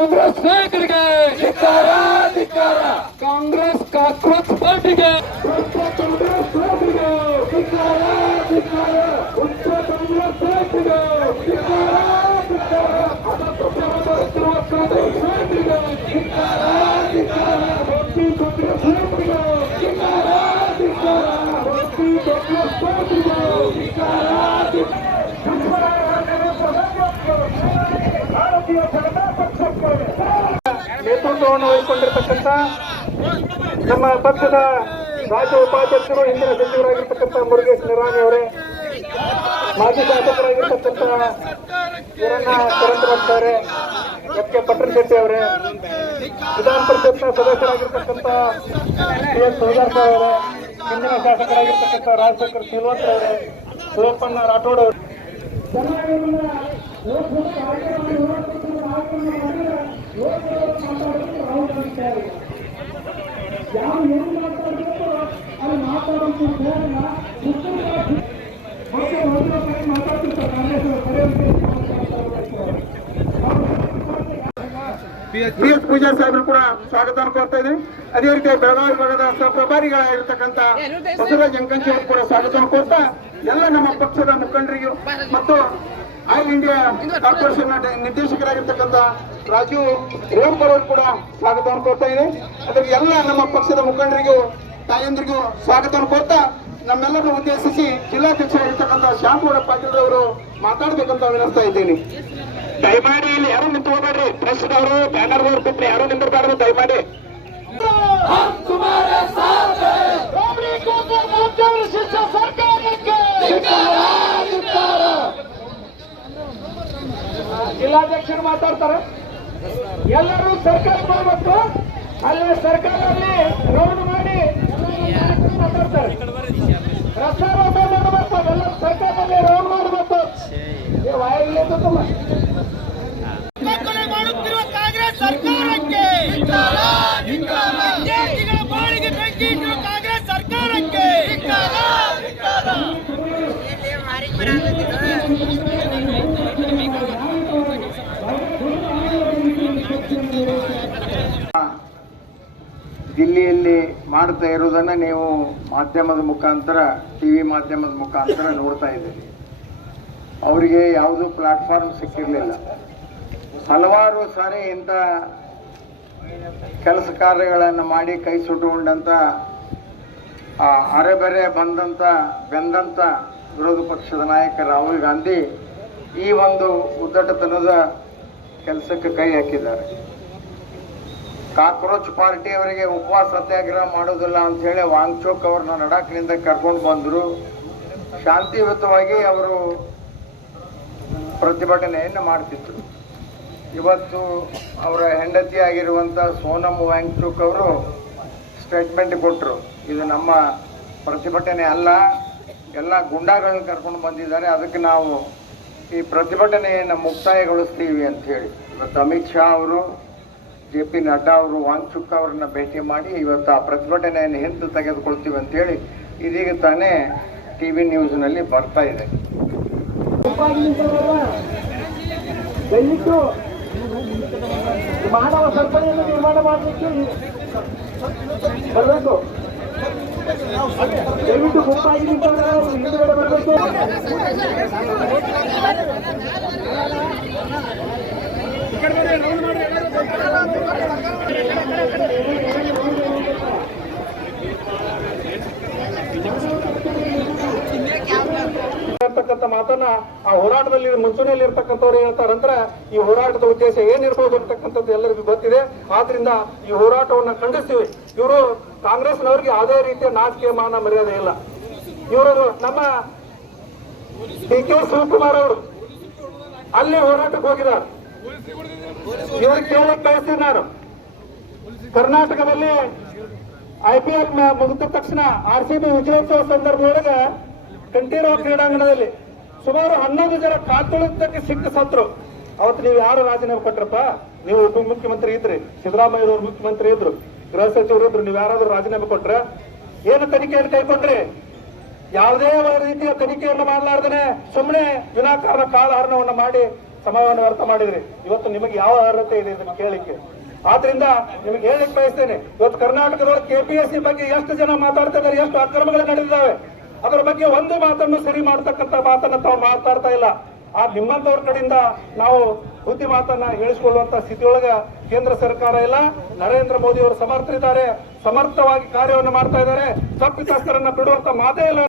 ಕಾಂಗ್ರೆಸ್ ನಾಯಕರಿಗೆ ಕಾಂಗ್ರೆಸ್ ಕಾಕ್ರೋಚ್ ಪಾರ್ಟಿಗೆ ಕಾಂಗ್ರೆಸ್ ನಾಯಕರಿಗೆ ನೇತೃತ್ವವನ್ನು ವಹಿಸಿಕೊಂಡಿರ್ತಕ್ಕಂಥ ನಮ್ಮ ಪಕ್ಷದ ರಾಜ್ಯ ಉಪಾಧ್ಯಕ್ಷರು ಹಿಂದಿನ ಸಚಿವರಾಗಿರ್ತಕ್ಕಂಥ ಮುರುಗೇಶ್ ನಿರಾಣಿ ಅವರೇ, ಮಾಜಿ ಶಾಸಕರಾಗಿರ್ತಕ್ಕಂಥ ವೀರಣ್ಣ ಕರಂದ್ರವರೆ, ಎಚ್ ಕೆ ಪಟ್ಟಣಶೆಟ್ಟಿ ಅವರೇ, ವಿಧಾನ ಪರಿಷತ್ನ ಸದಸ್ಯರಾಗಿರ್ತಕ್ಕಂಥ ಸಿ ಎಸ್ ಸೌದಾರ್ ಅವರೇ, ಹಿಂದಿನ ಶಾಸಕರಾಗಿರ್ತಕ್ಕಂಥ ರಾಜಶೇಖರ್ ಸಿಲ್ವಂತ್ ಅವರೇ, ಶಿವಪ್ಪಣ್ಣ ರಾಠೋಡ್ ಅವರು, ಪಿ ಎಸ್ ಪೂಜಾರಿ ಸಾಹೇಬರು ಕೂಡ ಸ್ವಾಗತವನ್ನು ಕೋರ್ತಾ ಇದ್ದೀನಿ. ಅದೇ ರೀತಿ ಬೆಳಗಾವಿ ಭಾಗದ ಪ್ರಭಾರಿಗಳಾಗಿರ್ತಕ್ಕಂಥ ಬಸವರಾಜ್ ಅಂಕಂಚಿ ಅವರು ಕೂಡ ಸ್ವಾಗತವನ್ನು ಕೋರ್ತಾ ಎಲ್ಲ ನಮ್ಮ ಪಕ್ಷದ ಮುಖಂಡರಿಗೂ ಮತ್ತು ಆಲ್ ಇಂಡಿಯಾ ಕಾರ್ಪೊರೇಷನ್ ನಿರ್ದೇಶಕರಾಗಿರ್ತಕ್ಕಂಥ ರಾಜು ರೇವಂಪರ್ ಅವರು ಕೂಡ ಸ್ವಾಗತವನ್ನು ಕೋರ್ತಾ ಇದೆ. ಅದಕ್ಕೆ ಎಲ್ಲ ನಮ್ಮ ಪಕ್ಷದ ಮುಖಂಡರಿಗೂ ತಾಯಂದ್ರಿಗೂ ಸ್ವಾಗತವನ್ನು ಕೋರ್ತಾ ನಮ್ಮೆಲ್ಲರನ್ನು ಉದ್ದೇಶಿಸಿ ಜಿಲ್ಲಾಧ್ಯಕ್ಷರಾಗಿರ್ತಕ್ಕಂಥ ಶ್ಯಾಮಗೌಡ ಪಾಟೀಲ್ ಅವರು ಮಾತಾಡಬೇಕಂತ ವಿನಂತಿಸ್ತಾ ಇದ್ದೀನಿ. ದಯಮಾಡಿ ಇಲ್ಲಿ ಯಾರು ನಿಂತ್ಕೋಬೇಡ್ರಿ, ಪ್ರೆಸ್ ಅವರು ಬ್ಯಾನರ್ ಅವರು ಬಿಟ್ಟರೆ ಯಾರು ನಿಂತಿರ್ಬಾರ್ದು ದಯಮಾಡಿ. ಜಿಲ್ಲಾಧ್ಯಕ್ಷರು ಮಾತಾಡ್ತಾರೆ. ಎಲ್ಲರೂ ಸರ್ಕಾರ ಮಾಡಬೇಕು, ಅಲ್ಲಿ ಸರ್ಕಾರದಲ್ಲಿ ರೌಂಡ್ ಮಾಡಿ ಮಾತಾಡ್ತಾರೆ. ರಸ್ತಾರೋಪ ಮಾಡಬೇಕು, ಎಲ್ಲ ಸರ್ಕಾರದಲ್ಲಿ ರೌಂಡ್ ಮಾಡಬೇಕು. ಮಾಡುತ್ತಿರುವ ಕಾಂಗ್ರೆಸ್ ಸರ್ಕಾರಕ್ಕೆ ವಿದ್ಯಾರ್ಥಿಗಳ ಬಾಳಿಗೆ ಬೆಂಕಿ ಇಟ್ಟಿರುವ ಕಾಂಗ್ರೆಸ್ ಸರ್ಕಾರಕ್ಕೆ ದಿಲ್ಲಿಯಲ್ಲಿ ಮಾಡ್ತಾ ಇರೋದನ್ನ ನೀವು ಮಾಧ್ಯಮದ ಮುಖಾಂತರ, ಟಿವಿ ಮಾಧ್ಯಮದ ಮುಖಾಂತರ ನೋಡ್ತಾ ಇದ್ದೀರಿ. ಅವರಿಗೆ ಯಾವುದೂ ಪ್ಲಾಟ್ಫಾರ್ಮ್ ಸಿಕ್ಕಿರಲಿಲ್ಲ. ಹಲವಾರು ಸಾರಿ ಇಂಥ ಕೆಲಸ ಕಾರ್ಯಗಳನ್ನು ಮಾಡಿ ಕೈ ಸುಟ್ಟುಕೊಂಡಂಥ ಅರೆಬೆರೆ ಬೆಂದಂಥ ವಿರೋಧ ಪಕ್ಷದ ನಾಯಕ ರಾಹುಲ್ ಗಾಂಧಿ ಈ ಒಂದು ಉದ್ದಟತನದ ಕೆಲಸಕ್ಕೆ ಕೈ ಹಾಕಿದ್ದಾರೆ. ಕಾಕ್ರೋಚ್ ಪಾರ್ಟಿಯವರಿಗೆ ಉಪವಾಸ ಸತ್ಯಾಗ್ರಹ ಮಾಡೋದಿಲ್ಲ ಅಂಥೇಳಿ ವಾಂಗ್ಚೋಕ್ ಅವ್ರನ್ನ ಲಡಾಖ್ನಿಂದ ಕರ್ಕೊಂಡು ಬಂದರು. ಶಾಂತಿಯುತವಾಗಿ ಅವರು ಪ್ರತಿಭಟನೆಯನ್ನು ಮಾಡ್ತಿದ್ರು. ಇವತ್ತು ಅವರ ಹೆಂಡತಿ ಆಗಿರುವಂಥ ಸೋನಮ್ ವಾಂಗ್ಚುಕ್ ಅವರು ಸ್ಟೇಟ್ಮೆಂಟ್ ಕೊಟ್ಟರು, ಇದು ನಮ್ಮ ಪ್ರತಿಭಟನೆ ಅಲ್ಲ, ಎಲ್ಲ ಗುಂಡಾಗಳನ್ನ ಕರ್ಕೊಂಡು ಬಂದಿದ್ದಾರೆ, ಅದಕ್ಕೆ ನಾವು ಈ ಪ್ರತಿಭಟನೆಯನ್ನು ಮುಕ್ತಾಯಗೊಳಿಸ್ತೀವಿ ಅಂಥೇಳಿ. ಇವತ್ತು ಅಮಿತ್ ಶಾ ಅವರು, ಜೆ ಪಿ ನಡ್ಡಾ ಅವರು ವಾಂಗ್ಚುಕ್ ಅವ್ರನ್ನ ಭೇಟಿ ಮಾಡಿ ಇವತ್ತು ಆ ಪ್ರತಿಭಟನೆಯನ್ನು ಹಿಂದೆ ತೆಗೆದುಕೊಳ್ತೀವಿ ಅಂಥೇಳಿ ಇದೀಗ ತಾನೇ ಟಿವಿ ನ್ಯೂಸ್ನಲ್ಲಿ ಬರ್ತಾ ಇದೆ. ದಯವಿಟ್ಟು ಮಾನವ ಸರಪಳಿಯನ್ನು ನಿರ್ಮಾಣ ಮಾಡಲಿಕ್ಕೆ ಬರಬೇಕು. ದಯವಿಟ್ಟು ಗುಂಪಾಗಿ ಹಿಂದುಗಡೆ ಬರಬೇಕು. ಇರ್ತಕ್ಕಂಥ ಮಾತನ್ನ ಆ ಹೋರಾಟದಲ್ಲಿ ಮುಂಚೂಣಿಯಲ್ಲಿ ಇರ್ತಕ್ಕಂಥವ್ರು ಹೇಳ್ತಾರಂದ್ರೆ ಈ ಹೋರಾಟದ ಉದ್ದೇಶ ಏನಿರ್ಬೋದು ಅಂತಕ್ಕಂಥದ್ದು ಎಲ್ಲರಿಗೂ ಗೊತ್ತಿದೆ. ಆದ್ರಿಂದ ಈ ಹೋರಾಟವನ್ನ ಖಂಡಿಸ್ತೀವಿ. ಇವರು ಕಾಂಗ್ರೆಸ್ನವ್ರಿಗೆ ಯಾವುದೇ ರೀತಿಯ ನಾಚಿಕೆ ಮಾನ ಮರ್ಯಾದೆ ಇಲ್ಲ. ಇವರು ನಮ್ಮ ಡಿ ಕೆ ಶಿವಕುಮಾರ್ ಅವರು ಅಲ್ಲಿ ಹೋರಾಟಕ್ಕೆ ಹೋಗಿದ್ದಾರೆ. ಇವ್ರಿಗೆ ಕೇಳಕ್ ಕಳಿಸ್ತೀನಿ ನಾನು. ಕರ್ನಾಟಕದಲ್ಲಿ IPL ಮುಗಿದ ತಕ್ಷಣ RCB ವಿಜಯೋತ್ಸವ ಸಂದರ್ಭದೊಳಗೆ ಕಂಠೀರವ ಕ್ರೀಡಾಂಗಣದಲ್ಲಿ ಸುಮಾರು 11 ಜನ ಕಾತುಳಿದ್ದಕ್ಕೆ ಸಿಕ್ಕ ಸತ್ರು. ಅವತ್ತು ನೀವು ಯಾರು ರಾಜೀನಾಮೆ ಕೊಟ್ರಪ್ಪ? ನೀವು ಉಪಮುಖ್ಯಮಂತ್ರಿ ಇದ್ರಿ, ಸಿದ್ದರಾಮಯ್ಯವರು ಮುಖ್ಯಮಂತ್ರಿ ಇದ್ರು, ಗೃಹ ಸಚಿವರು ಇದ್ರು, ನೀವು ಯಾರಾದ್ರೂ ರಾಜೀನಾಮೆ ಕೊಟ್ರ? ಏನು ತನಿಖೆಯನ್ನು ಕೈಕೊಂಡ್ರಿ? ಯಾವುದೇ ರೀತಿಯ ತನಿಖೆಯನ್ನು ಮಾಡಲಾರ್ದೇನೆ ಸುಮ್ಮನೆ ವಿನಾಕಾರಣ ಕಾಲಹರಣವನ್ನು ಮಾಡಿ ಸಮಯವನ್ನು ವ್ಯರ್ಥ ಮಾಡಿದ್ರಿ. ಇವತ್ತು ನಿಮಗೆ ಯಾವ ಅರ್ಹತೆ ಇದೆ ಇದನ್ನು ಕೇಳಲಿಕ್ಕೆ? ಆದ್ರಿಂದ ನಿಮಗೆ ಹೇಳಲಿಕ್ಕೆ ಬಯಸ್ತೇನೆ, ಇವತ್ತು ಕರ್ನಾಟಕದೊಳಗೆ KPSC ಬಗ್ಗೆ ಎಷ್ಟು ಜನ ಮಾತಾಡ್ತಾ ಇದ್ದಾರೆ, ಎಷ್ಟು ಅಕ್ರಮಗಳು ನಡೆದಿದ್ದಾವೆ, ಅದರ ಬಗ್ಗೆ ಒಂದು ಮಾತನ್ನು ಸರಿ ಮಾಡತಕ್ಕಂತ ಮಾತನ್ನ ತಾವು ಮಾತಾಡ್ತಾ ಇಲ್ಲ. ಆ ನಿಮ್ಮಂತವ್ರ ಕಡೆಯಿಂದ ನಾವು ಬುದ್ಧಿ ಮಾತನ್ನ ಹೇಳಿಸಿಕೊಳ್ಳುವಂತ ಸ್ಥಿತಿಯೊಳಗ ಕೇಂದ್ರ ಸರ್ಕಾರ ಇಲ್ಲ. ನರೇಂದ್ರ ಮೋದಿ ಅವರು ಸಮರ್ಥರಿದ್ದಾರೆ, ಸಮರ್ಥವಾಗಿ ಕಾರ್ಯವನ್ನು ಮಾಡ್ತಾ ಇದ್ದಾರೆ. ತಪ್ಪಿತಸ್ಥರನ್ನ ಬಿಡುವಂತ ಮಾತೇ ಇಲ್ಲ.